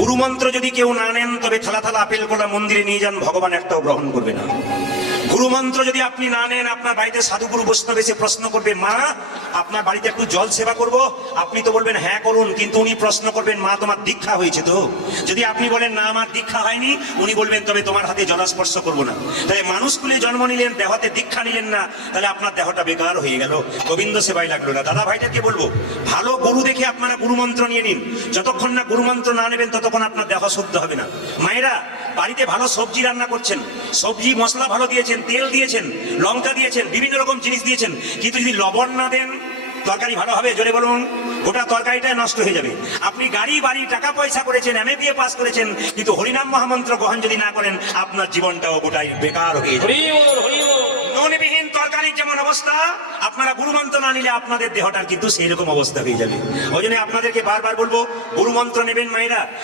গুরুমন্ত্র যদি কেউ না নেন তবে থালা থালা আপেল কলা মন্দিরে নিয়ে যান, ভগবান একটাও গ্রহণ করবে না। গুরুমন্ত্র যদি আপনি না নেন, আপনার বাড়িতে সাধুগুরু বৈষ্ণব এসে প্রশ্ন করবে, মা আপনার বাড়িতে একটু জল সেবা করব, আপনি তো বলবেন হ্যাঁ করুন, কিন্তু উনি প্রশ্ন করবেন, মা তোমার দীক্ষা হয়েছে তো? যদি আপনি বলেন না আমার দীক্ষা হয়নি, উনি বলবেন তবে তোমার হাতে জলস্পর্শ করবো না। তাহলে মানুষ কুলে জন্ম নিলেন, দেহতে দীক্ষা নিলেন না, তাহলে আপনার দেহটা বেকার হয়ে গেল, গোবিন্দ সেবাই লাগলো না। দাদা ভাইটাকে বলবো, ভালো গুরু দেখে আপনারা গুরুমন্ত্র নিয়ে নিন। যতক্ষণ না গুরুমন্ত্র না নেবেন ততক্ষণ আপনার দেহ শুদ্ধ হবে না। মায়েরা বাড়িতে ভালো সবজি রান্না করছেন, সবজি মশলা ভালো দিয়েছেন, তেল দিয়েছেন, লঙ্কা দিয়েছেন, বিভিন্ন রকম জিনিস দিয়েছেন, কিন্তু যদি লবণ না দেন তরকারি ভালো হবে? জোরে বলুন। গোটা তরকারিটা নষ্ট হয়ে যাবে। আপনি গাড়ি বাড়ি টাকা পয়সা করেছেন, MA পাস করেছেন, কিন্তু হরিনাম মহামন্ত্র গ্রহণ যদি না করেন, আপনার জীবনটাও গোটাই বেকার হয়ে যাবে। নুনবিহীন তরকারির যেমন অবস্থা, আপনারা গুরুমন্ত্র না নিলে আপনাদের দেহটার কিন্তু সেই রকম অবস্থা হয়ে যাবে। ওই জন্য আপনাদেরকে বারবার বলবো, গুরুমন্ত্র নেবেন মায়েরা।